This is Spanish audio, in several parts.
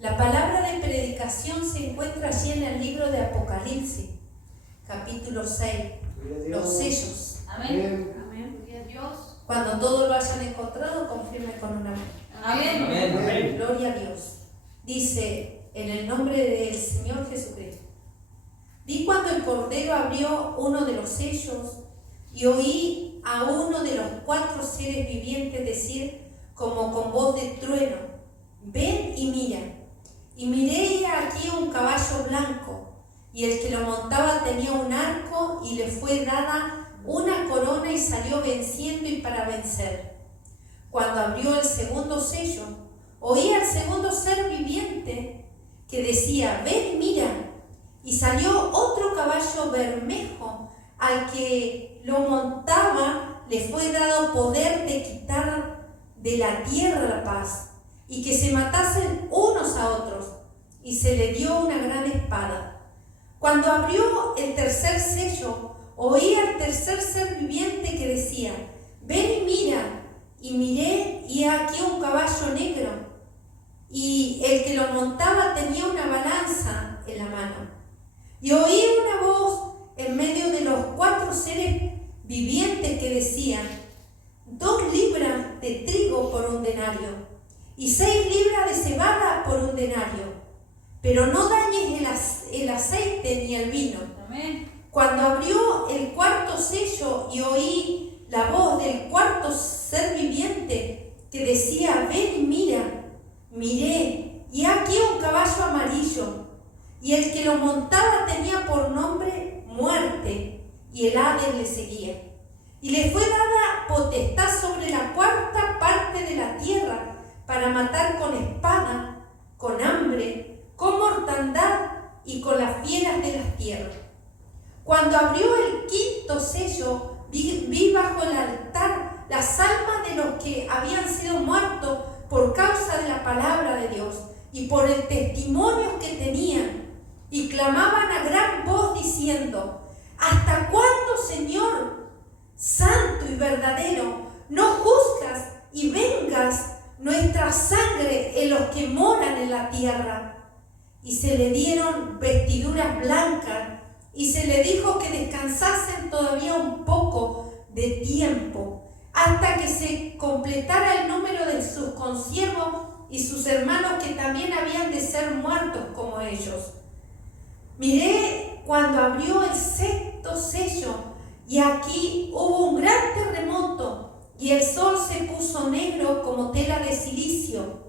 La palabra de predicación se encuentra allí en el libro de Apocalipsis, capítulo 6, los sellos. Amén. Amén. Dios. Cuando todos lo hayan encontrado, confirme con un amén. Amén. Amén. Amén. Gloria a Dios. Dice, en el nombre del Señor Jesucristo. Vi cuando el Cordero abrió uno de los sellos y oí a uno de los 4 seres vivientes decir como con voz de trueno: ven y mira. Y miré aquí un caballo blanco, y el que lo montaba tenía un arco y le fue dada una corona y salió venciendo y para vencer. Cuando abrió el segundo sello, oí al segundo ser viviente que decía: ven y mira. Y salió otro caballo bermejo, al que lo montaba le fue dado poder de quitar de la tierra la paz, y que se matasen unos a otros, y se le dio una gran espada. Cuando abrió el tercer sello, oí al tercer ser viviente que decía: ven y mira. Y miré, y aquí un caballo negro, y el que lo montaba tenía una balanza en la mano. Y oí una voz en medio de los 4 seres vivientes que decía: 2 libras de trigo por un denario, y 6 libras de cebada por un denario, pero no dañes el aceite ni el vino. Amén. Cuando abrió el cuarto sello y oí la voz del cuarto ser viviente que decía: ven y mira, miré, y aquí un caballo amarillo, y el que lo montaba tenía por nombre Muerte, y el Hades le seguía. Y le fue dada potestad sobre la 4ª parte de la tierra para matar con espada, con hambre, con mortandad y con las fieras de las tierras. Cuando abrió el 5.º sello, vi bajo el altar las almas de los que habían sido muertos por causa de la palabra de Dios y por el testimonio que tenían, y clamaban a gran voz diciendo: ¿hasta cuándo, Señor, santo y verdadero, no juzgas y vengas nuestra sangre en los que moran en la tierra? Y se le dieron vestiduras blancas, y se le dijo que descansasen todavía un poco de tiempo, hasta que se completara el número de sus consiervos y sus hermanos que también habían de ser muertos como ellos. Miré cuando abrió el 6.º sello, y aquí hubo un gran terremoto, y el sol se puso negro como tela de silicio,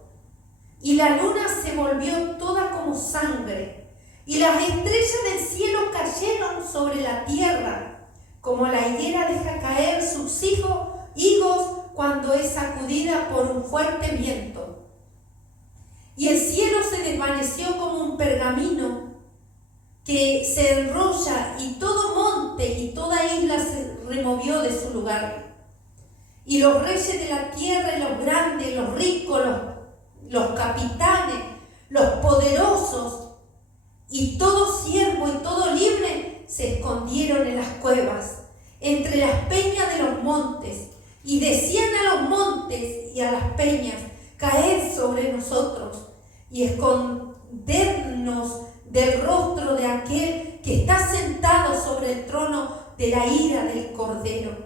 y la luna se volvió toda como sangre, y las estrellas del cielo cayeron sobre la tierra, como la higuera deja caer sus higos cuando es sacudida por un fuerte viento. Y el cielo se desvaneció como un pergamino que se enrolla, y todo monte y toda isla se removió de su lugar. Y los reyes de la tierra, y los grandes, los ricos, los capitanes, los poderosos, y todo siervo y todo libre se escondieron en las cuevas, entre las peñas de los montes, y decían a los montes y a las peñas: caed sobre nosotros y escondernos del rostro de aquel que está sentado sobre el trono de la ira del Cordero,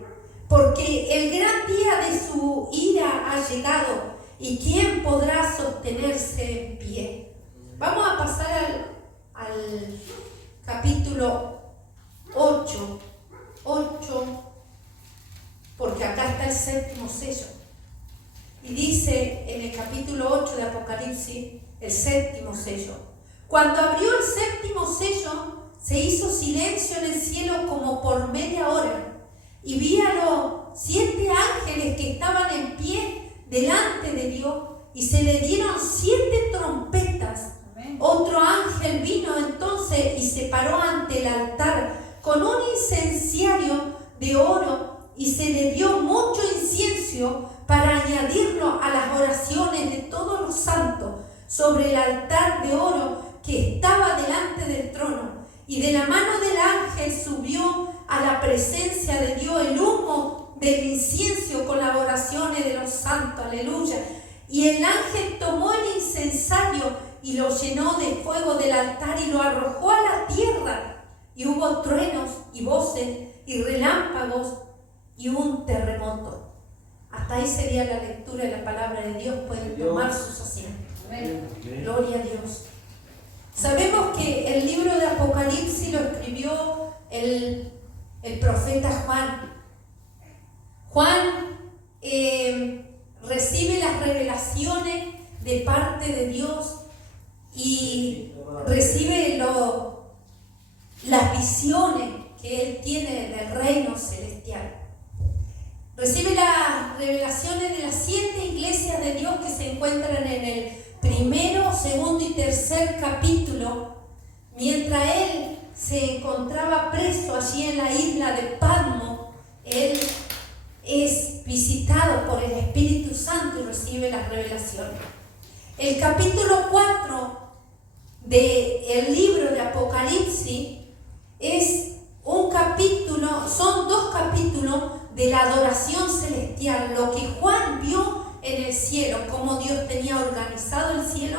porque el gran día de su ira ha llegado, y ¿quién podrá sostenerse en pie? Vamos a pasar al capítulo 8, porque acá está el 7.º sello. Y dice en el capítulo 8 de Apocalipsis, el 7.º sello: cuando abrió el 7.º sello, se hizo silencio en el cielo como por media hora, y vi a los 7 ángeles que estaban en pie delante de Dios, y se le dieron 7 trompetas. Amén. Otro ángel vino entonces y se paró ante el altar con un incenciario de oro, y se le dio mucho incienso para añadirlo a las oraciones de todos los santos sobre el altar de oro que estaba delante del trono. Y de la mano del ángel subió a la presencia de Dios el humo del incienso con las oraciones de los santos. Aleluya. Y el ángel tomó el incensario y lo llenó de fuego del altar y lo arrojó a la tierra. Y hubo truenos y voces y relámpagos y un terremoto. Hasta ahí sería la lectura de la palabra de Dios. Pueden tomar sus asientos. Gloria a Dios. Sabemos que el libro de Apocalipsis lo escribió el profeta Juan. Juan recibe las revelaciones de parte de Dios y recibe las visiones que él tiene del reino celestial. Recibe las revelaciones de las 7 iglesias de Dios que se encuentran en el primero, segundo y tercer capítulo, mientras él se encontraba preso allí en la isla de Patmos. Él es visitado por el Espíritu Santo y recibe las revelaciones. El capítulo 4 del libro de Apocalipsis es un capítulo, son 2 capítulos de la adoración celestial, lo que Juan vio en el cielo, cómo Dios tenía organizado el cielo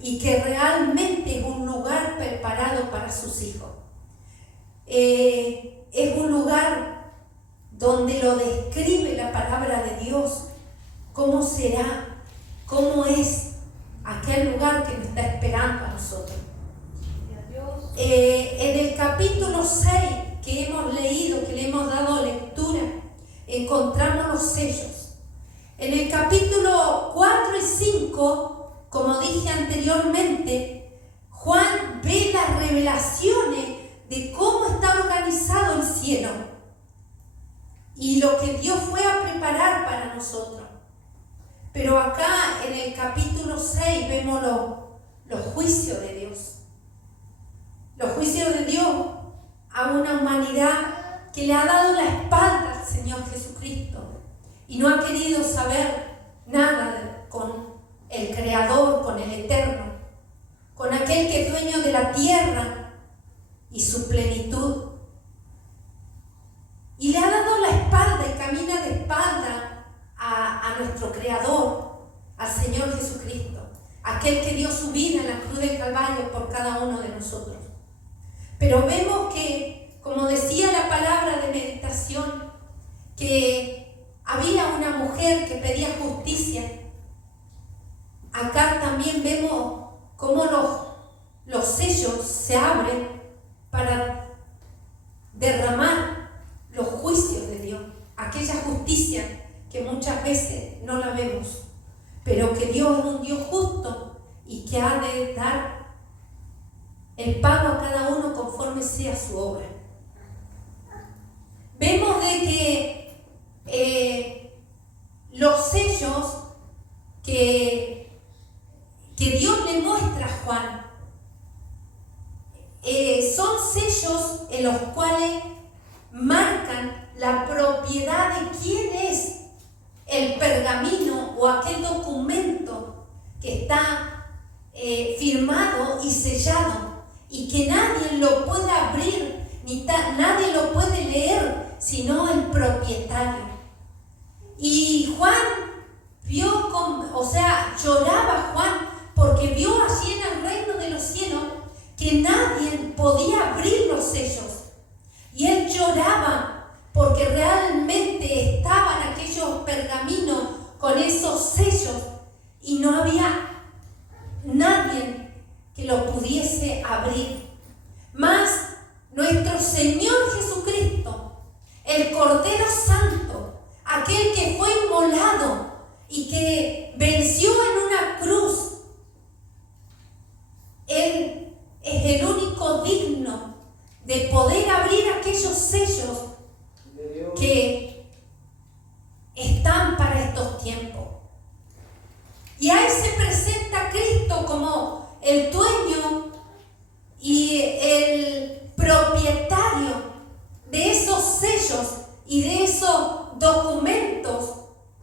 y que realmente es un lugar preparado para sus hijos. Es un lugar donde lo describe la palabra de Dios, cómo será, cómo es aquel lugar que nos está esperando a nosotros. En el capítulo 6 que hemos leído, que le hemos dado lectura, encontramos los sellos. En el capítulo 4 y 5, como dije anteriormente, Juan ve las revelaciones de cómo está organizado el cielo y lo que Dios fue a preparar para nosotros. Pero acá en el capítulo 6 vemos los juicios de Dios. Los juicios de Dios a una humanidad que le ha dado la espalda al Señor Jesucristo y no ha querido saber nada con el Creador, con el Eterno, con aquel que es dueño de la tierra y su plenitud. Y le ha dado la espalda y camina de espalda a nuestro Creador, al Señor Jesucristo, aquel que dio su vida en la cruz del Calvario por cada uno de nosotros. Pero vemos que, como decía la palabra de meditación, que había una mujer que pedía justicia. Acá también vemos cómo los sellos se abren para derramar los juicios de Dios, aquella justicia que muchas veces no la vemos, pero que Dios es un Dios justo y que ha de dar el pago a cada uno conforme sea su obra. Vemos de que los sellos que Dios le muestra a Juan son sellos en los cuales marcan la propiedad de quién es el pergamino o aquel documento que está firmado y sellado y que nadie lo puede abrir ni nadie lo puede leer sino el propietario. Y Juan vio, lloraba Juan porque vio allí en el reino de los cielos que nadie podía abrir los sellos. Y él lloraba porque realmente estaban aquellos pergaminos con esos sellos y no había nadie que lo pudiese abrir. Mas nuestro Señor Jesucristo, el Cordero Santo, aquel que fue inmolado y que venció en una cruz, Él es el único digno de poder abrir aquellos sellos que están para estos tiempos. Y ahí se presenta Cristo como el dueño y el propietario de esos sellos y de esos documentos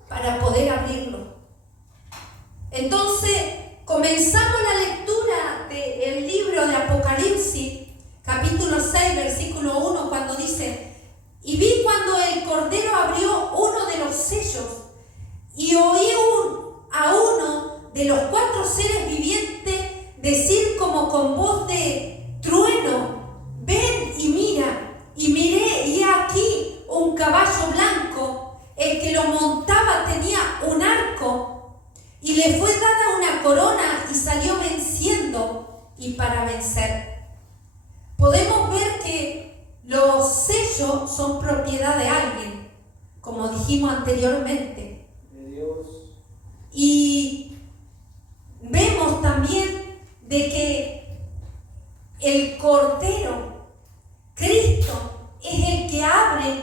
para poder abrirlo. Entonces, comenzamos la lectura del libro de Apocalipsis, capítulo 6, versículo 1, cuando dice: y vi cuando el Cordero abrió uno de los sellos y oí a uno de los 4 seres vivientes decir como con voz de trueno: ven y mira. Y miré, y he aquí un caballo blanco, el que lo montaba tenía un arco, y le fue dada una corona, y salió venciendo y para vencer. Podemos ver que los sellos son propiedad de alguien, como dijimos anteriormente. De Dios. Y vemos también de que el Cordero, Cristo, es el que abre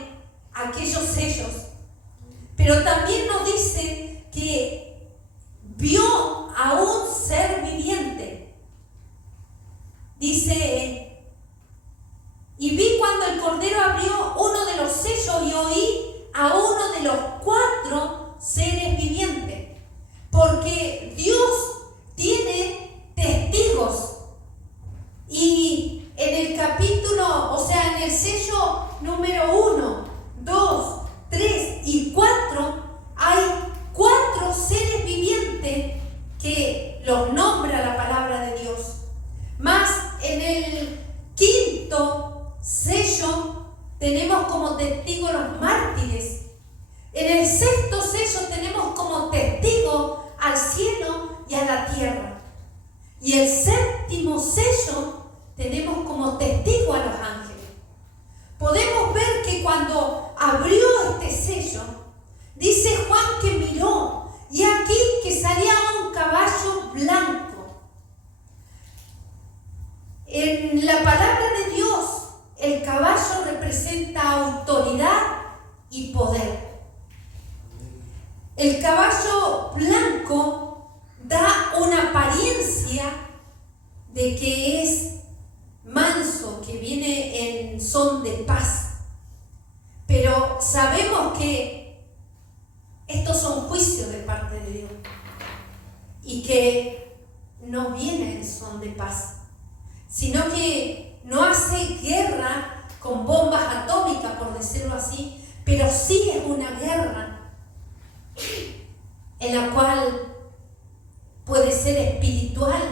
aquellos sellos. Pero también nos dice que vio a un ser viviente. Dice: y vi cuando el Cordero abrió uno de los sellos y oí a uno de los 4 seres vivientes. Porque Dios tiene testigos. Y en el capítulo, o sea, en el sello número 1, 2, 3 y 4, hay 4 seres vivientes que los nombra la palabra de Dios. Más en el 5.º sello tenemos como testigos los mártires. En el 6.º sello tenemos como testigo al cielo y a la tierra. Y el 7.º sello tenemos como testigo a los ángeles. Podemos ver que cuando abrió este sello, dice Juan que miró, y aquí que salía un caballo blanco. En la palabra de Dios, el caballo representa autoridad y poder. El caballo blanco da una apariencia de que es manso, que viene en son de paz. Pero sabemos que estos son juicios de parte de Dios y que no viene en son de paz, sino que no hace guerra con bombas atómicas, por decirlo así, pero sí es una guerra en la cual puede ser espiritual,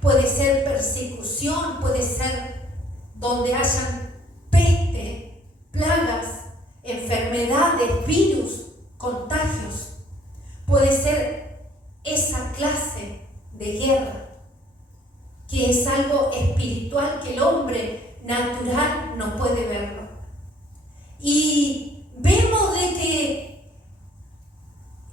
puede ser persecución, puede ser donde hayan peste, plagas, enfermedades, virus, contagios. Puede ser esa clase de guerra, que es algo espiritual que el hombre natural no puede verlo. Y vemos de que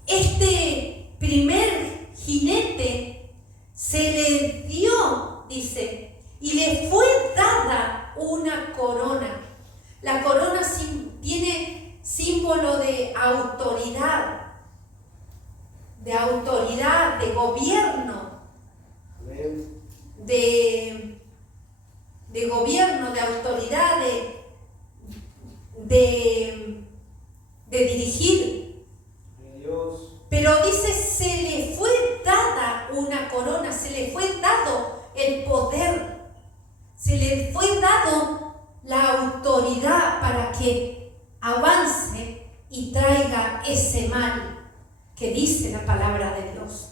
este primer jinete se le dio, dice, y le fue dada una corona. La corona tiene símbolo de autoridad, de gobierno, de gobierno, de autoridad, de dirigir. Dios. Pero dice, se le fue dada una corona, se le fue dado el poder, se le fue dado la autoridad para que avance y traiga ese mal que dice la palabra de Dios.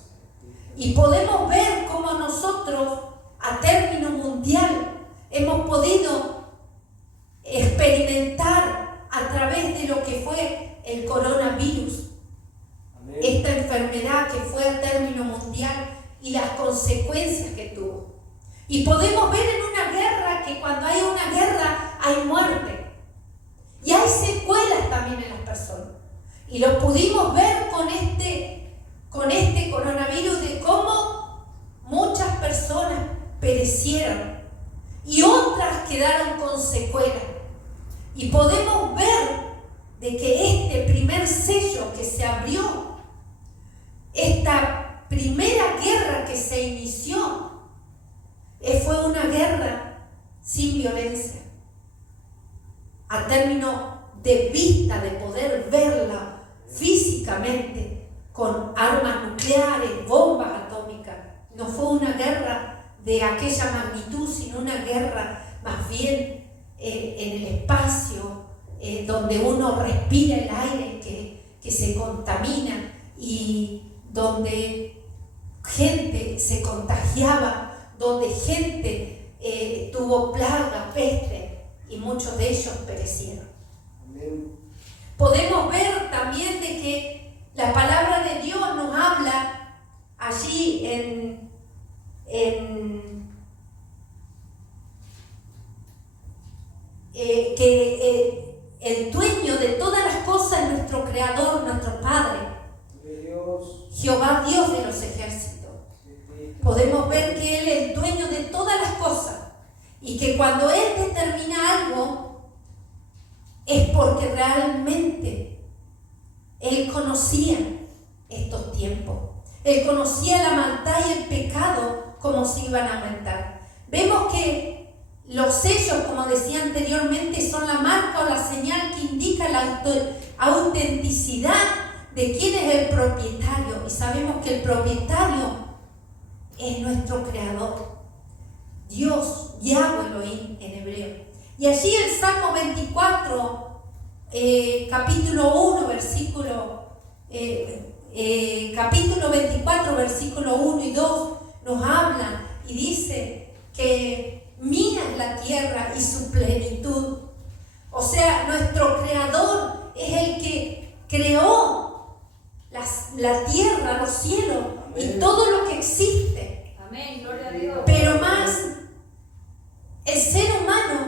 Y podemos ver cómo nosotros, a término mundial, hemos podido experimentar a través de lo que fue el coronavirus. Amén. Esta enfermedad que fue a término mundial y las consecuencias que tuvo. Y podemos ver en una guerra que cuando hay una guerra hay muerte. Y hay secuelas también en las personas. Y lo pudimos ver con este coronavirus, de cómo muchas personas perecieron y otras quedaron con secuelas. Y podemos ver de que este primer sello que se abrió, esta primera guerra que se inició, fue una guerra sin violencia, a término de vista, de poder verla físicamente, con armas nucleares, bombas atómicas. No fue una guerra de aquella magnitud, sino una guerra más bien en el espacio, donde uno respira el aire que se contamina y donde gente se contagiaba donde gente tuvo plaga, peste, y muchos de ellos perecieron. Amén. Podemos ver también de que la palabra de Dios nos habla allí que el dueño de todas las cosas es nuestro Creador, nuestro Padre, Dios. Jehová Dios de los ejércitos. Podemos ver que Él es el dueño de todas las cosas y que cuando Él determina algo es porque realmente Él conocía estos tiempos. Él conocía la maldad y el pecado como se iban a aumentar. Vemos que los sellos, como decía anteriormente, son la marca o la señal que indica la autenticidad de quién es el propietario. Y sabemos que el propietario es nuestro Creador, Dios, Yahweh Elohim en hebreo. Y allí el Salmo 24, capítulo 1, capítulo 24, versículo 1 y 2, nos habla y dice que mía es la tierra y su plenitud. O sea, nuestro Creador es el que creó la tierra, los cielos. Amén. Y todo lo que existe. Amén, gloria a Dios. Pero más, el ser humano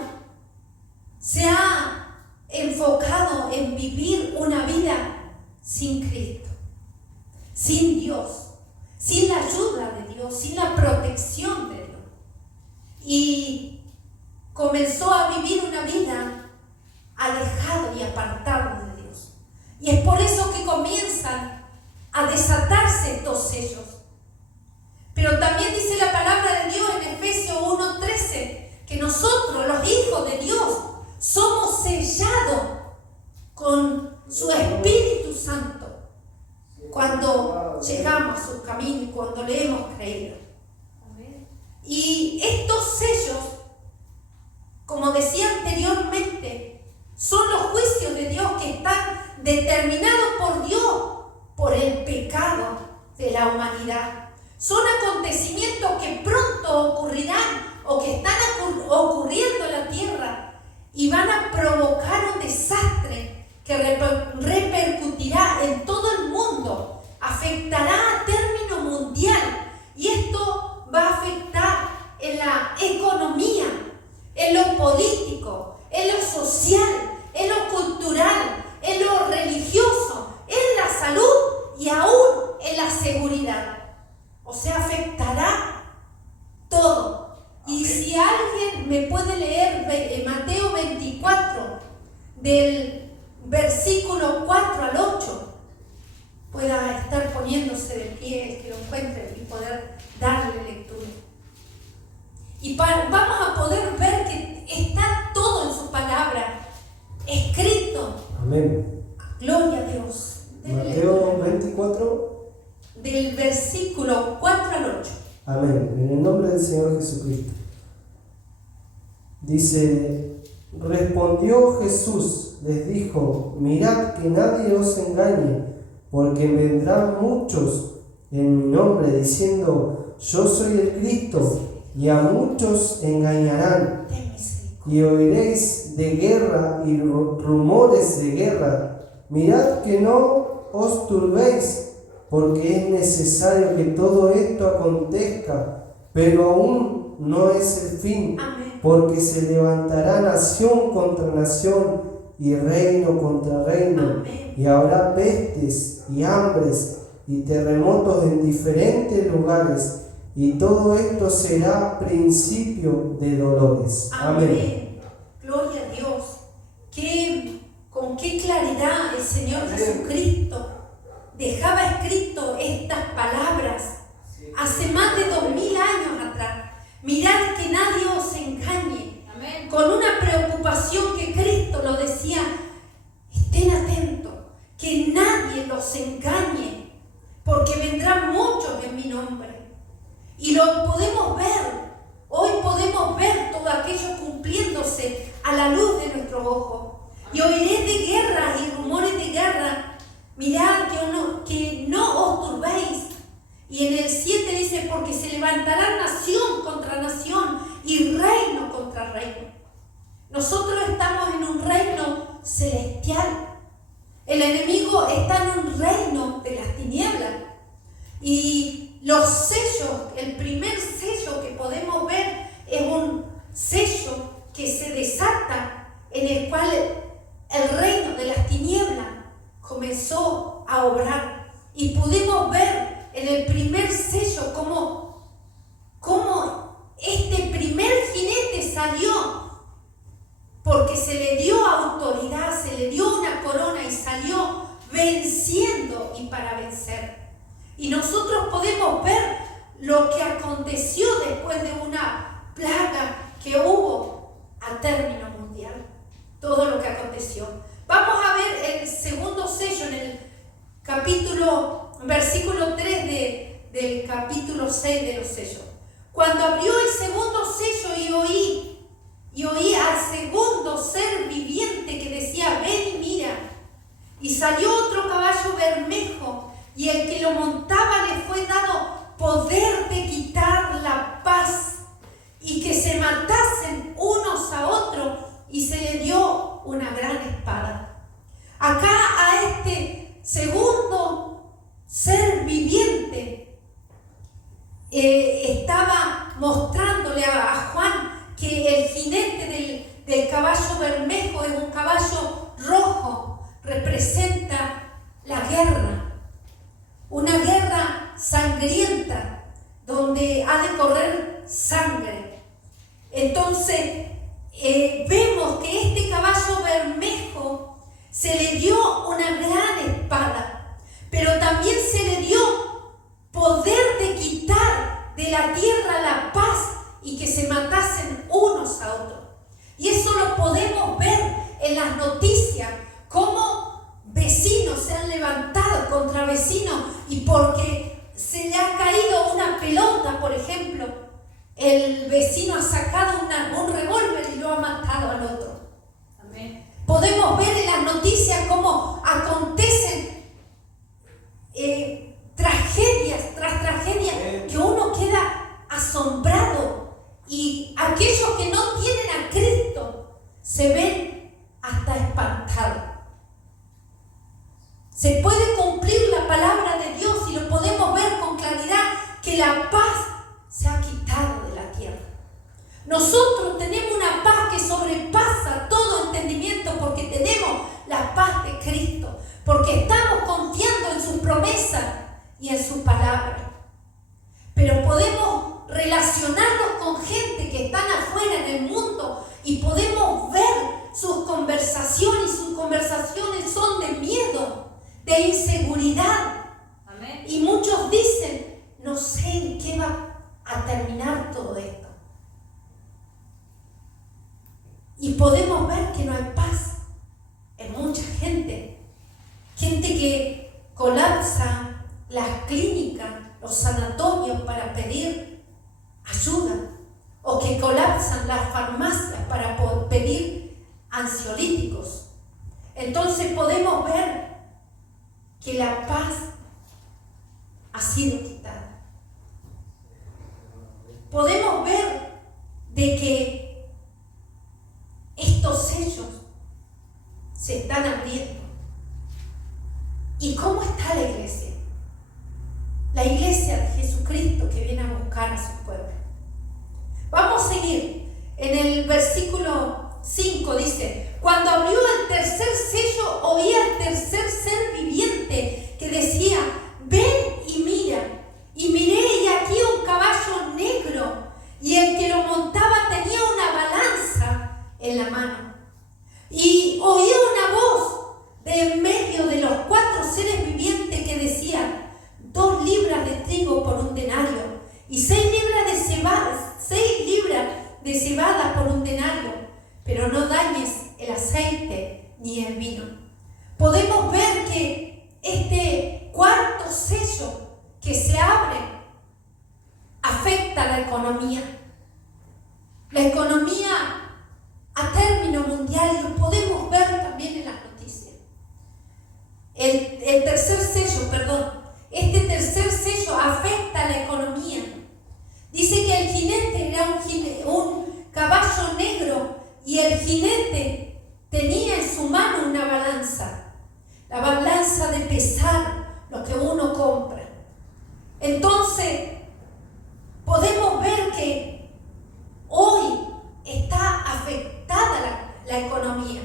se ha enfocado en vivir una vida sin Cristo, sin Dios, sin la ayuda de Dios, sin la protección de Dios. Y comenzó a vivir una vida alejado y apartado de Dios. Y es por eso que comienzan a desatarse estos sellos. Pero también dice la palabra de Dios en Efesios 1:13 que nosotros, los hijos de Dios, somos sellados con su Espíritu Santo cuando llegamos a su camino y cuando le hemos creído. Y estos sellos, como decía anteriormente, son los juicios de Dios que están determinados por Dios por el pecado de la humanidad. Son acontecimientos que pronto ocurrirán o que están ocurriendo en la tierra y van a provocar un desastre que repercutirá en todo el mundo, afectará a término mundial, y esto va a afectar en la economía, en lo político, en lo social, en lo cultural, en lo religioso, en la salud y aún en la seguridad. O sea, afectará todo. Y si alguien me puede leer Mateo 24, del versículo 4 al 8, pueda estar poniéndose de pie el que lo encuentre y poder darle lectura. Y vamos a poder ver que está todo en su palabra escrito. Amén. Gloria a Dios. Mateo 24. Del versículo 4 al 8. Amén. En el nombre del Señor Jesucristo. Dice: respondió Jesús, les dijo: mirad que nadie os engañe, porque vendrán muchos en mi nombre diciendo: yo soy el Cristo, y a muchos engañarán. Y oiréis de guerra y rumores de guerra. Mirad que no os turbéis, porque es necesario que todo esto acontezca, pero aún no es el fin. Amén. Porque se levantará nación contra nación y reino contra reino. Amén. Y habrá pestes y hambres y terremotos en diferentes lugares, y todo esto será principio de dolores. Amén. Gloria a Dios. Con qué claridad el Señor Jesucristo dejaba escrito estas palabras hace más de 2000 años atrás. Mirad que nadie os engañe. Amén. Con una preocupación que Cristo lo decía: estén atentos, que nadie los engañe, porque vendrán muchos en mi nombre. Y lo podemos ver, hoy podemos ver todo aquello cumpliéndose a la luz de nuestros ojos. Y oiré de guerra y rumores de guerra. Mirad que no os turbéis. Y en el 7 dice: porque se levantará nación contra contra nación y reino contra reino. Nosotros estamos en un reino celestial. El enemigo está en un reino de las tinieblas. Y los sellos, el primer sello que podemos ver es un sello que se desata, en el cual el reino de las tinieblas comenzó a obrar. Y pudimos ver en el primer sello cómo este primer jinete salió, porque se le dio autoridad, se le dio una corona y salió venciendo y para vencer. Y nosotros podemos ver lo que aconteció después de una plaga que hubo a término mundial. Todo lo que aconteció. Vamos a ver el segundo sello en el versículo 3 del capítulo 6 de los sellos. Cuando abrió el segundo sello y oí al segundo ser viviente que decía: ven y mira. Y salió otro caballo bermejo, y el que lo montaba le fue dado poder de quitar la paz y que se matasen unos a otros, y se le dio una gran espada. Acá a este segundo ser viviente estaba mostrándole a Juan que el jinete del caballo bermejo es un caballo rojo, representa la guerra, una guerra sangrienta donde ha de correr sangre. Entonces vemos que este caballo bermejo se le dio una gran espada, pero también se le dio poder de quitar de la tierra la paz y que se matasen unos a otros. Y eso lo podemos ver en las noticias, cómo vecinos se han levantado contra vecinos, y porque se le ha caído una pelota, por ejemplo, el vecino ha sacado un revólver y lo ha matado al otro. Amén. Podemos ver en las noticias cómo acontecen tragedias tras tragedias, que uno queda asombrado, y aquellos que no tienen a Cristo se ven hasta espantados. Se puede cumplir la palabra de Dios y lo podemos ver con claridad, que la paz se ha quitado de la tierra. Nosotros tenemos una paz que sobrepasa todo entendimiento, porque tenemos la paz de Cristo, porque estamos confiando en su promesa y en su palabra. Pero podemos relacionarnos con gente que están afuera en el mundo y podemos ver sus conversaciones, y sus conversaciones son de miedo, de inseguridad. Amén. Y muchos dicen: no sé en qué va a terminar todo esto. Y podemos ver que no hay paz en mucha gente. Gente que colapsa las clínicas, los sanatorios para pedir ayuda, o que colapsan las farmacias para pedir ansiolíticos. Entonces podemos ver que la paz ha sido quitada. Podemos ver de que estos sellos se están abriendo. ¿Y cómo está la iglesia? La iglesia de Jesucristo que viene a buscar a su pueblo. Vamos a seguir. En el versículo 5 dice: cuando abrió el tercer sello, oí al tercer ser viviente que decía: ven y mira. Y miré, y aquí un caballo negro, y el que lo montaba tenía una balanza en la mano. Y oí una voz de en medio de los 4 seres vivientes que decía: 2 libras de trigo por un denario, y 6 libras de cebada por un denario, pero no dañes el aceite ni el vino. Podemos ver que este cuarto sello que se abre afecta la economía. La economía a término mundial, y lo podemos ver también en las noticias. Este tercer sello afecta a la economía. Dice que el jinete era un caballo negro y el jinete tenía en su mano una balanza, la balanza de pesar lo que uno compra. Entonces, podemos ver que hoy está afectada la economía.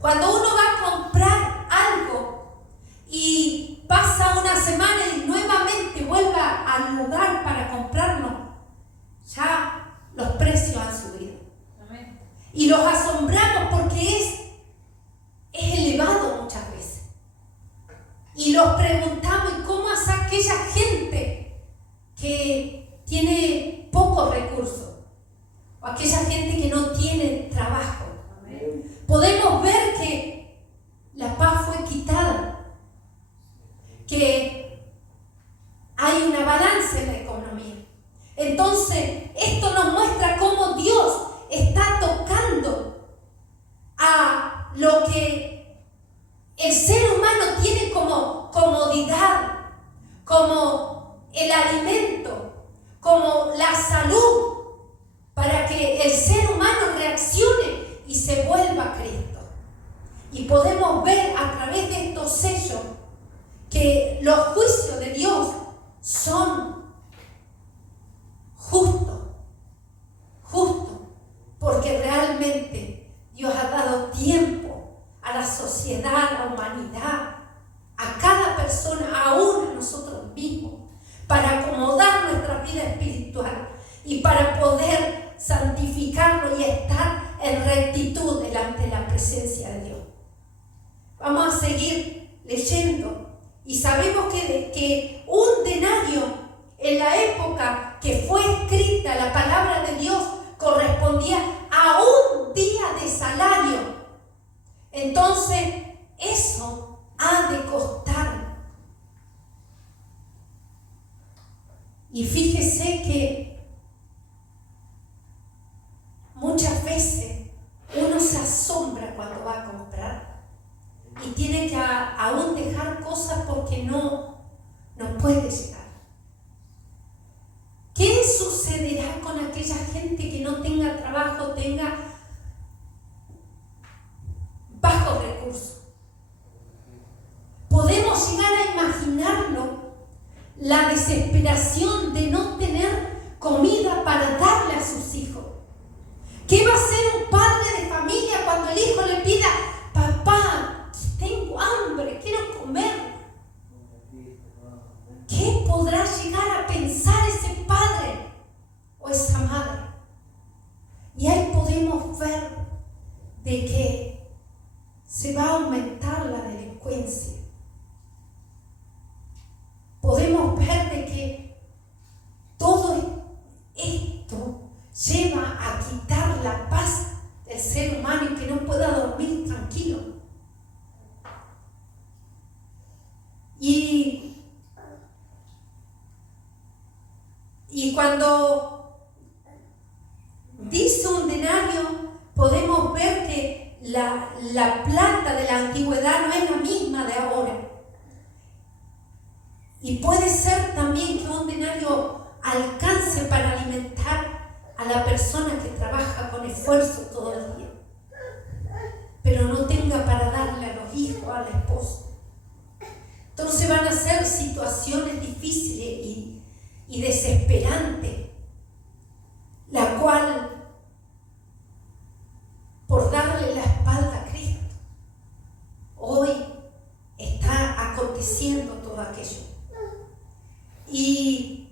Cuando uno va a comprar algo y pasa una semana y nuevamente vuelva al lugar para comprarlo, ya los precios han subido. Amén. Y los asombramos porque es elevado muchas veces. Y los preguntamos, ¿y cómo hace aquella gente que tiene pocos recursos? O aquella gente que no tiene trabajo. Amén. Podemos ver que la paz fue quitada, que hay una balanza en la economía. Entonces, esto nos muestra cómo Dios está tocando a lo que el ser humano tiene como comodidad, como el alimento, como la salud, para que el ser humano reaccione y se vuelva a Cristo. Y podemos ver a través de estos sellos que los juicios de Dios son justos, porque realmente Dios ha dado tiempo a la sociedad, a la humanidad, a cada persona, aún a nosotros mismos, para acomodar nuestra vida espiritual y para poder santificarlo y estar en rectitud delante de la presencia de Dios. Vamos a seguir leyendo y sabemos que un denario en la época que fue escrita la palabra de Dios correspondía a un día de salario. Entonces, eso ha de costar. Y fíjese que muchas veces uno se asombra cuando va a comprar y tiene que aún dejar cosas porque no puede llegar. ¿Qué sucederá con aquella gente que no tenga trabajo, tenga bajos recursos? Podemos llegar a imaginarlo, la desesperación de no tener comida para darle a sus hijos. ¿Qué va a hacer un padre de familia cuando el hijo le pida: papá, tengo hambre, quiero comer? ¿Qué podrá llegar a pensar ese padre o esa madre? Y ahí podemos ver de que se va a aumentar la delincuencia. Podemos ver de que todo esto lleva a quitar la paz del ser humano y que no pueda dormir tranquilo. Y cuando dice un denario, podemos ver que la plata de la antigüedad no es la misma de ahora. Y puede ser también que un denario alcance para alimentar a la persona que trabaja con esfuerzo todo el día, pero no tenga para darle a los hijos, a la esposa. Entonces van a ser situaciones difíciles y desesperantes, la cual, por darle la espalda a Cristo, hoy está aconteciendo todo aquello. Y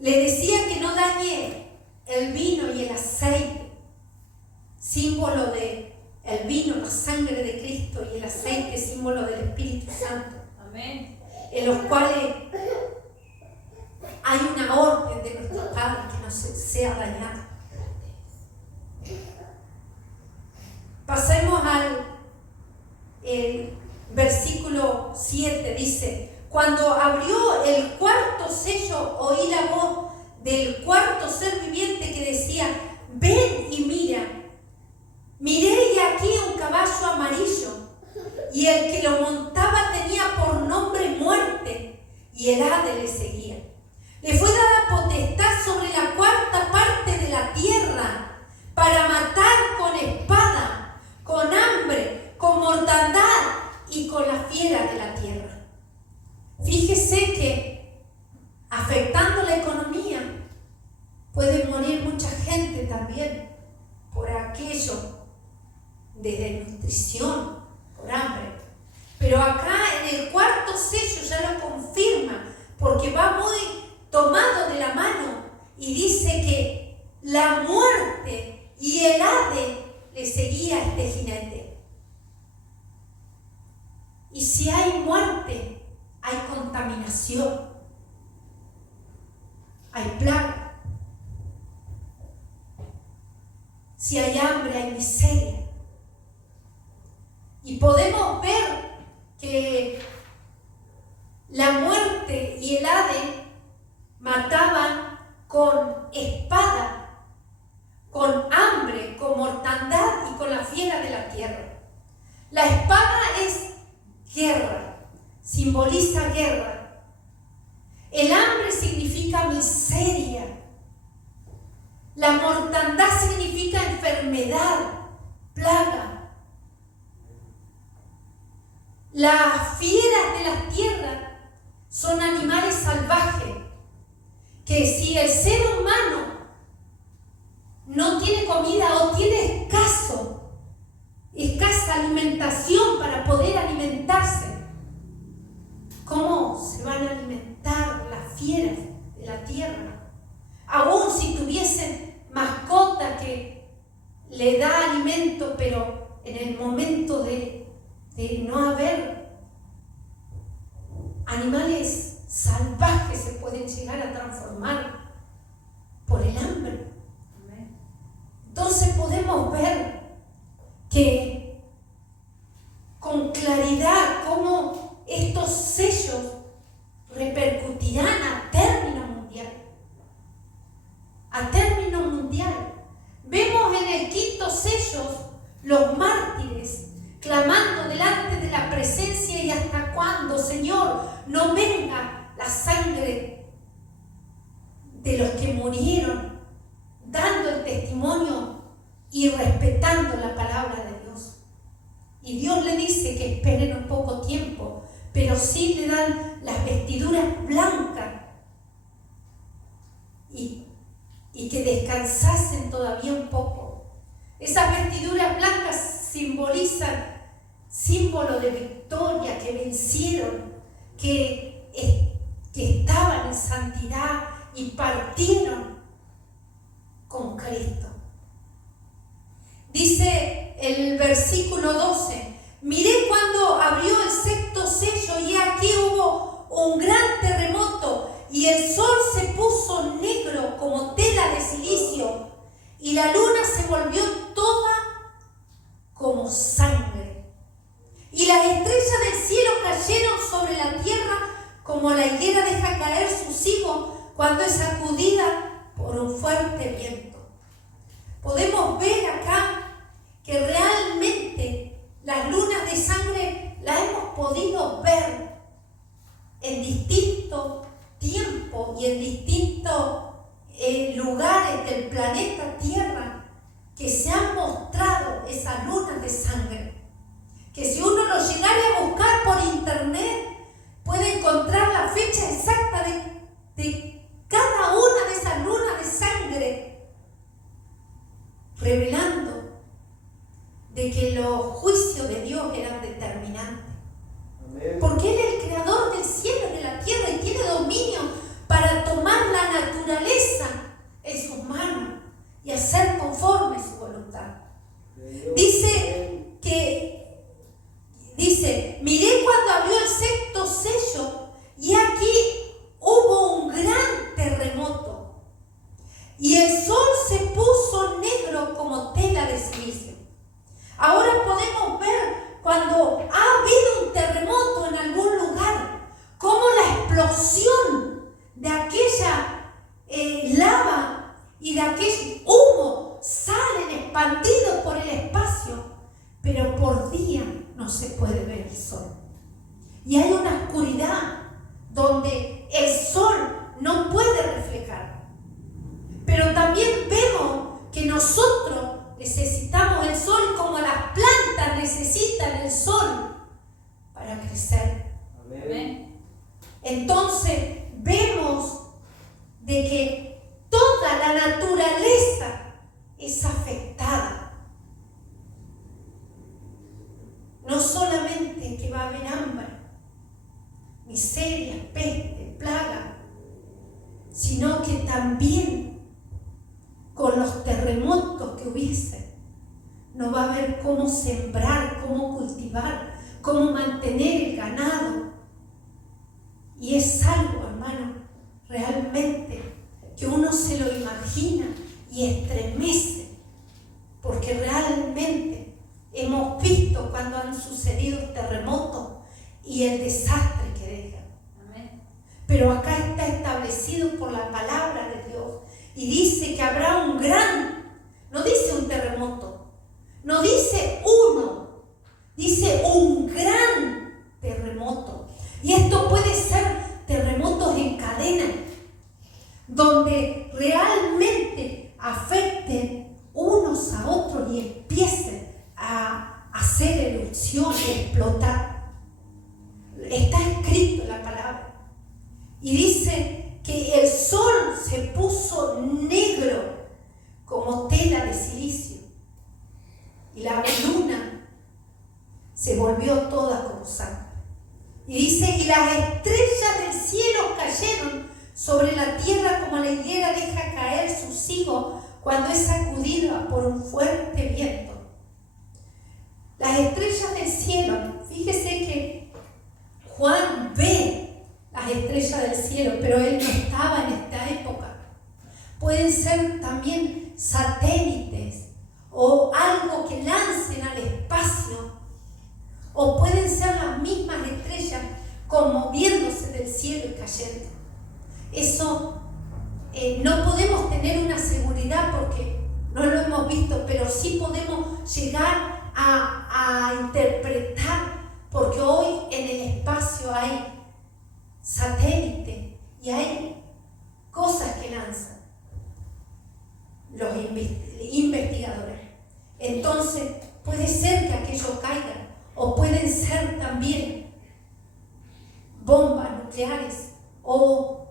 le decía que no dañe el vino y el aceite, símbolo de el vino, la sangre de Cristo, y el aceite, símbolo del Espíritu Santo. Amén. En los cuales hay una orden de nuestro Padre que no sea dañada. Pasemos al versículo 7, dice: cuando abrió el cuarto sello, oí la voz del cuarto ser viviente que decía: ven y mira. Miré y aquí un caballo amarillo, y el que lo montaba tenía por nombre Muerte, y el Hades le seguía. Le fue dada potestad sobre la cuarta parte de la tierra para matar con espada, con hambre, con mortandad y con las fieras de la tierra. Fíjese que afectando la economía puede morir mucha gente también por aquello de desnutrición, por hambre. Pero acá en el cuarto sello ya lo confirma, porque va muy tomado de la mano y dice que la muerte y el Hades le seguía a este jinete. Y si hay muerte, hay contaminación, hay plaga. Si hay hambre, hay miseria. Y podemos ver que la muerte y el Hades mataban con espada, con hambre, con mortandad y con la fiera de la tierra. La espada es guerra, simboliza guerra. El hambre significa miseria. La mortandad significa enfermedad, plaga. Las fieras de la tierra son animales salvajes que si el ser humano no tiene comida o tiene escasa alimentación para poder alimentarse, ¿cómo se van a alimentar las fieras de la tierra? Aún si tuviesen mascota que le da alimento, pero en el momento de no haber, animales salvajes se pueden llegar a transformar por el hambre. Entonces podemos ver que con claridad cómo estos sellos repercutirán a término mundial. A término mundial. Vemos en el quinto sello los mártires clamando delante de la presencia: y hasta cuándo, Señor, no venga la sangre de los que murieron, dando el testimonio y respetando la palabra de Dios. Y Dios le dice que esperen un poco tiempo, pero sí le dan las vestiduras blancas y que descansasen todavía un poco. Esas vestiduras blancas simbolizan símbolo de victoria, que vencieron, que estaban en santidad y partieron con Cristo. Dice el versículo 12: miré cuando abrió el sexto sello, y aquí hubo un gran terremoto, y el sol se puso negro como tela de silicio, y la luna se volvió toda como sangre, y las estrellas del cielo cayeron sobre la tierra como la higuera deja caer sus higos cuando es sacudida por un fuerte viento. Podemos ver acá que realmente las lunas de sangre las hemos podido ver en distintos tiempos y en distintos lugares del planeta Tierra, que se han mostrado esas lunas de sangre, que si uno lo llegara a buscar por internet puede encontrar la fecha exacta de cada una de esas lunas de sangre, revelando de que los juicios de Dios eran determinantes. Amén. Porque Él es el creador del cielo y de la tierra y tiene dominio para tomar la naturaleza en sus manos y hacer conforme su voluntad. Dice, miré cuando abrió el sexto sello, y aquí hubo un gran terremoto, y el sol se puso negro como tela de silicio. Ahora podemos ver, cuando ha habido un terremoto en algún lugar, cómo la explosión de aquella lava y de aquel humo salen expandidos por el espacio, pero por día no se puede ver el sol. Y hay una oscuridad donde el sol no puede Entonces vemos de que toda la naturaleza es afectada. No solamente que va a haber hambre, miseria, peste, plaga, sino que también con los terremotos que hubiese, no va a haber cómo sembrar, cómo cultivar, cómo mantener el ganado. Y es algo, hermano, realmente que uno se lo imagina y estremece, porque realmente hemos visto cuando han sucedido terremotos y el desastre que dejan. Amén. Pero acá está establecido por la palabra de Dios y dice que habrá un gran, no dice un terremoto, no dice uno, dice un gran terremoto. Y esto puede ser terremotos en cadena, donde realmente afecten unos a otros y empiecen a hacer erupción y explotar. Está escrito en la palabra. Y dice que el sol se puso negro como tela de silicio. Y la luna se volvió toda como sangre. Y dice, y las estrellas del cielo cayeron sobre la tierra como la higuera deja caer sus higos cuando es sacudida por un fuerte viento. Las estrellas del cielo, fíjese que Juan ve las estrellas del cielo, pero él no estaba en esta época. Pueden ser también satélites o algo que lancen al espacio, o pueden ser las mismas estrellas conmoviéndose del cielo y cayendo. Eso no podemos tener una seguridad porque no lo hemos visto, pero sí podemos llegar a interpretar, porque hoy en el espacio hay satélite y hay cosas que lanzan los investigadores. Entonces puede ser que aquello caiga, o pueden ser también bombas nucleares o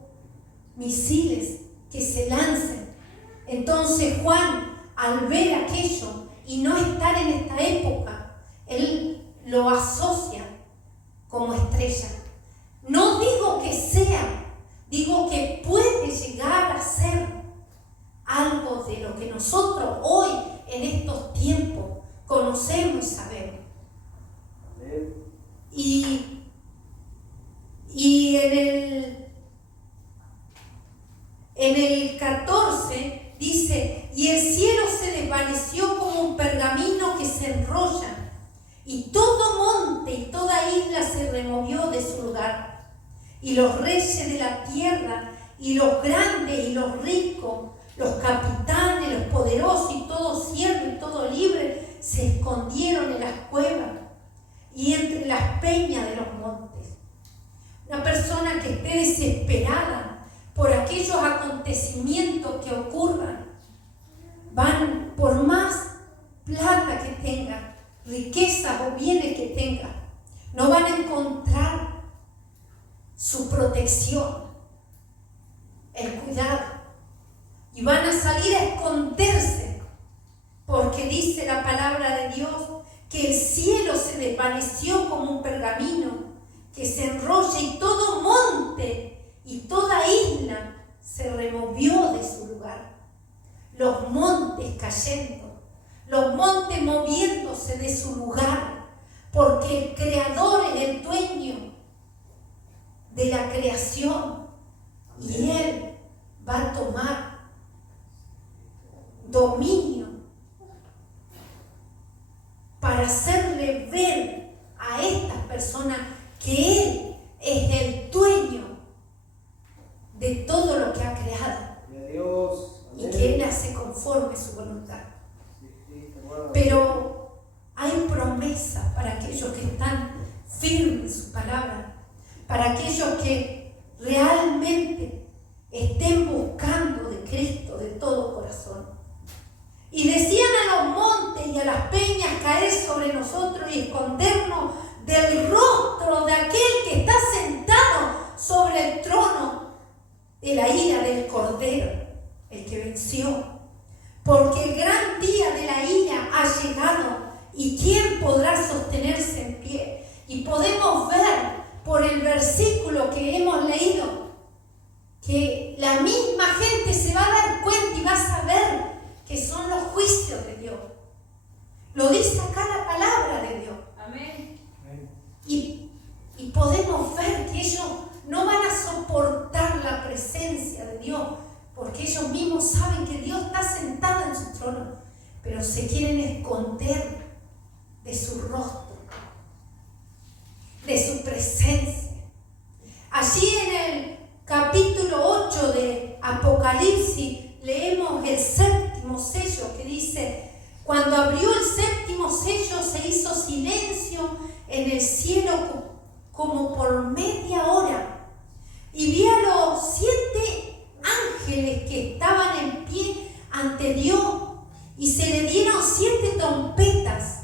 misiles que se lancen. Entonces Juan, al ver aquello y no estar en esta época, él lo asocia como estrella. No digo que sea, digo que puede llegar a ser algo de lo que nosotros hoy en estos tiempos conocemos y sabemos. Y en el 14 dice, y el cielo se desvaneció como un pergamino que se enrolla, y todo monte y toda isla se removió de su lugar, y los reyes de la tierra, y los grandes y los ricos, los capitanes, los poderosos, y todo siervo y todo libre, se escondieron en las cuevas y entre las peñas de los montes. Una persona que esté desesperada por aquellos acontecimientos que ocurran, van por más plata que tenga, riquezas o bienes que tenga, no van a encontrar su protección, el cuidado, y van a salir a esconderse, porque dice la palabra de Dios que el cielo se desvaneció como un pergamino que se enrolla, y todo monte y toda isla se removió de su lugar. Los montes cayendo, los montes moviéndose de su lugar, porque el Creador es el dueño de la creación y Él va a tomar dominio para hacerle ver a estas personas que Él es el dueño de todo lo que ha creado y que Él hace conforme su voluntad. Pero hay promesa para aquellos que están firmes en su palabra, para aquellos que realmente estén buscando de Cristo de todo corazón. Y decían a los montes y a las peñas caer sobre nosotros y escondernos del rostro de aquel que está sentado sobre de la ira del Cordero, el que venció. Porque el gran día de la ira ha llegado, y ¿quién podrá sostenerse en pie? Y podemos ver por el versículo que hemos leído que la misma gente se va a dar cuenta y va a saber que son los juicios de Dios. Lo dice acá la palabra de Dios. Amén. Y podemos ver que ellos no van a soportar la presencia de Dios, porque ellos mismos saben que Dios está sentado en su trono, pero se quieren esconder de su rostro, de su presencia. Allí en el capítulo 8 de Apocalipsis leemos el séptimo sello, que dice: cuando abrió el séptimo sello se hizo silencio en el cielo como por media hora, y vi a los 7 ángeles que estaban en pie ante Dios, y se le dieron 7 trompetas.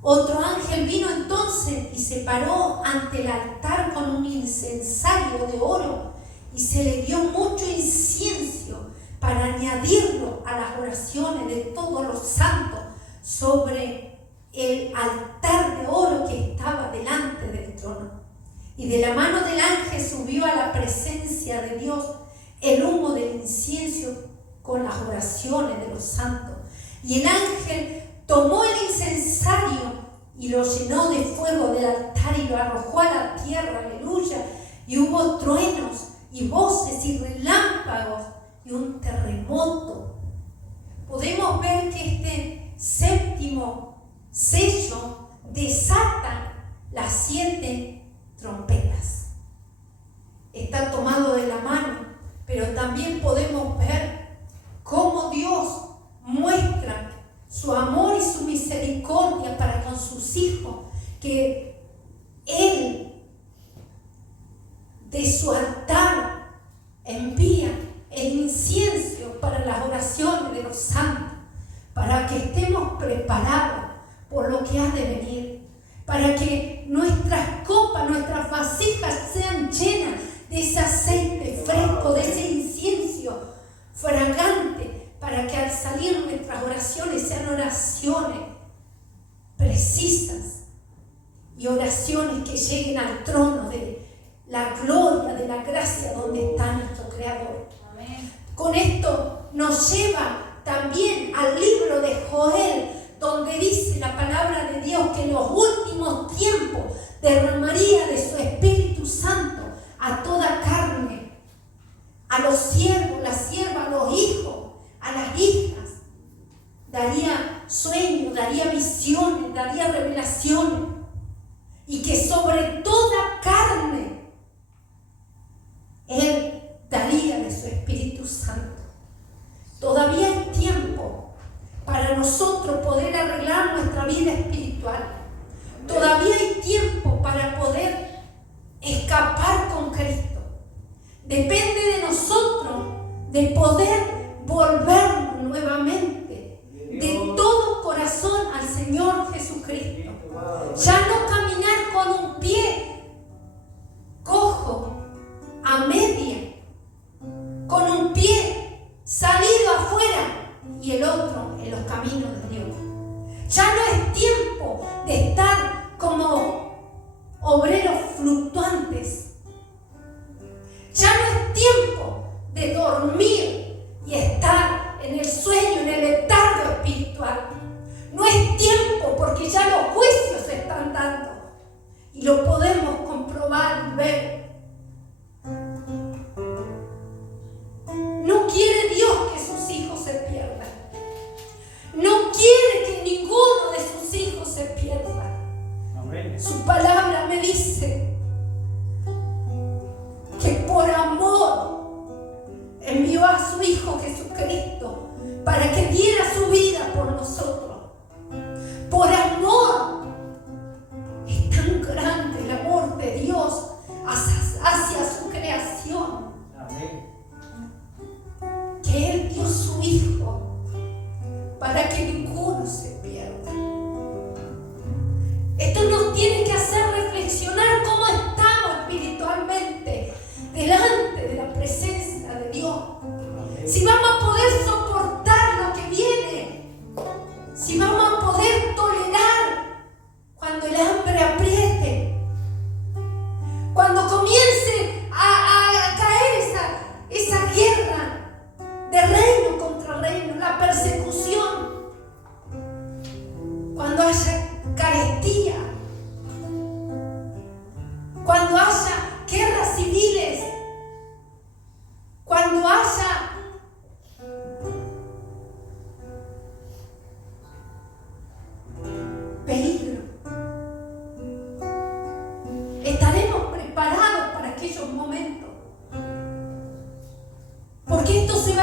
Otro ángel vino entonces y se paró ante el altar con un incensario de oro, y se le dio mucho incienso para añadirlo a las oraciones de todos los santos sobre el altar de oro que estaba delante del trono. Y de la mano del ángel subió a la presencia de Dios el humo del incienso con las oraciones de los santos. Y el ángel tomó el incensario y lo llenó de fuego del altar y lo arrojó a la tierra, aleluya. Y hubo truenos y voces y relámpagos y un terremoto. Podemos ver que este séptimo sello desata las 7 trompetas. Está tomado de la mano, pero también podemos ver cómo Dios muestra su amor y su misericordia para con sus hijos, que Él de su altar envía el incienso para las oraciones de los santos, para que estemos preparados por lo que ha de venir, para que nuestras copas, nuestras vasijas sean llenas de ese aceite fresco, de ese incienso fragante, para que al salir nuestras oraciones sean oraciones precisas y oraciones que lleguen al trono de la gloria, de la gracia donde está nuestro Creador. Amén. Con esto nos lleva también al libro de Joel, donde dice la palabra de Dios que en los últimos tiempos derramaría de su Espíritu Santo a toda carne, a los siervos, las siervas, a los hijos, a las hijas. Daría sueños, daría visiones, daría revelaciones, y que sobre toda carne Él daría de su Espíritu Santo. Todavía hay tiempo para nosotros poder arreglar nuestra vida espiritual. Todavía hay tiempo para poder escapar con Cristo. Depende de nosotros de poder volvernos nuevamente de todo corazón al Señor Jesucristo. Ya no caminar con un pie cojo, a media, con un pie salido afuera y el otro en los caminos de Dios. Ya no es tiempo de estar como obreros fluctuantes. Ya no es tiempo de dormir y estar en el sueño, en el letargo espiritual. No es tiempo, porque ya los juicios se están dando y lo podemos comprobar y ver. No quiere Dios que sus hijos se pierdan. No quiere que ninguno de sus hijos se pierda. Amén. Su palabra me dice que por amor envió a su Hijo Jesucristo para que diera su vida por nosotros. Por amor. Es tan grande el amor de Dios hacia su creación, Amén. que Él dio su Hijo para que ninguno se pierda. Esto nos tiene que hacer reflexionar cómo estamos espiritualmente delante de la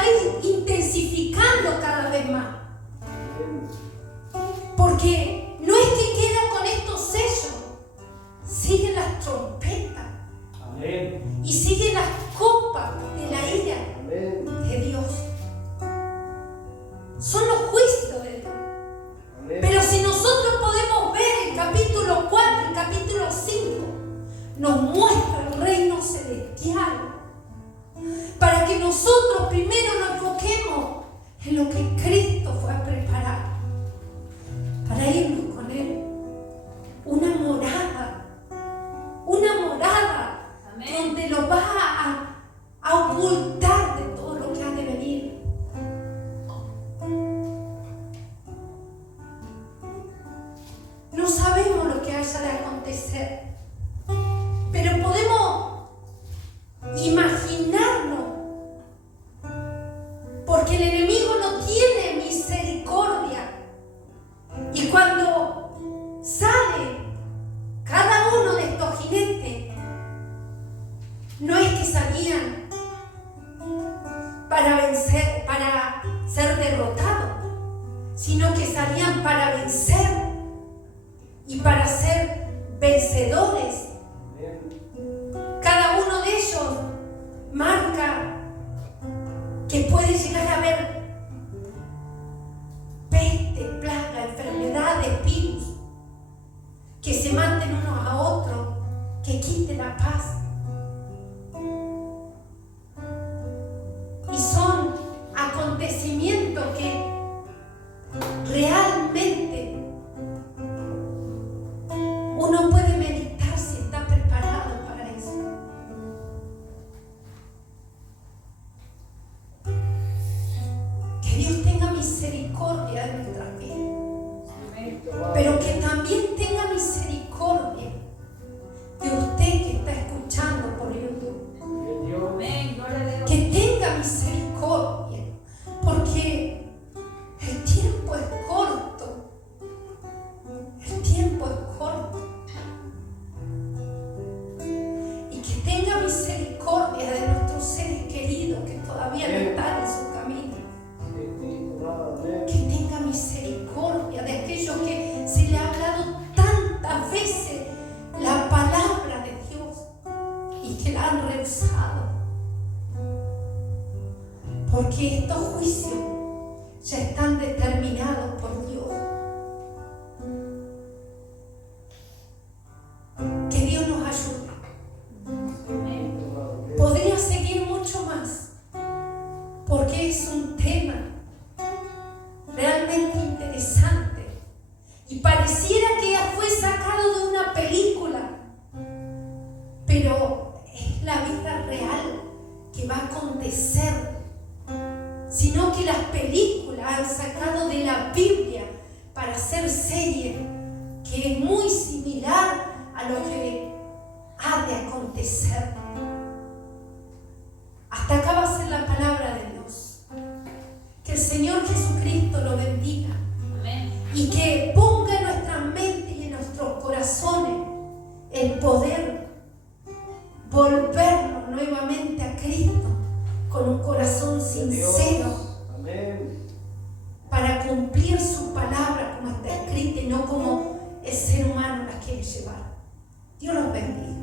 ir intensificando cada vez más. Amén. Porque no es que queda con estos sellos, siguen las trompetas Amén. y siguen las copas de la ira Amén. de Dios. Son los juicios de Dios. Amén. Pero si nosotros podemos ver el capítulo 4, el capítulo 5, nos muestra el reino celestial. Para que nosotros primero nos enfoquemos en lo que Cristo fue a preparar. Para irnos con Él. Una morada. Amén. Donde lo va a ocultar de todo lo que ha de venir. No sabemos lo que haya de acontecer, pero podemos imaginarnos, porque el enemigo no tiene misericordia. Y cuando sale cada uno de estos jinetes, no es que salían para vencer, para ser derrotados, sino que salían para vencer y para ser vencedores. Amén. Cada uno de ellos marca que puede llegar a haber peste, plaga, enfermedades, virus, que se maten unos a otros, que quite la paz. Y son acontecimientos que realmente uno puede meditar si está preparado para eso. Que Dios tenga misericordia de nuestras vidas, Amén. pero que también tenga misericordia de usted que está escuchando por YouTube. Bien, Dios. Amén. Gloria a Dios. Que tenga misericordia, porque el tiempo es corto. El tiempo es corto. Y que tenga misericordia de nuestros seres queridos que todavía no están en su camino. Amén. Que tenga misericordia de aquellos que se le ha hablado tantas veces la palabra de Dios y que la han rehusado. Porque estos juicios ya están determinados por Dios. Que Dios nos ayude. Amén. Podría seguir mucho más, porque es un tema realmente interesante y pareciera que fue sacado de una película, pero es la vida real que va a acontecer, sino que las películas han sacado de la Biblia para hacer serie que es muy similar a lo que ha de acontecer. Hasta acá va a ser la palabra de Dios. Que el Señor Jesucristo lo bendiga Amén. y que ponga en nuestras mentes y en nuestros corazones el poder volvernos nuevamente a Cristo con un corazón sincero Amén. para cumplir su palabra como está escrita y no como el ser humano la quiere llevar. Dios los bendiga.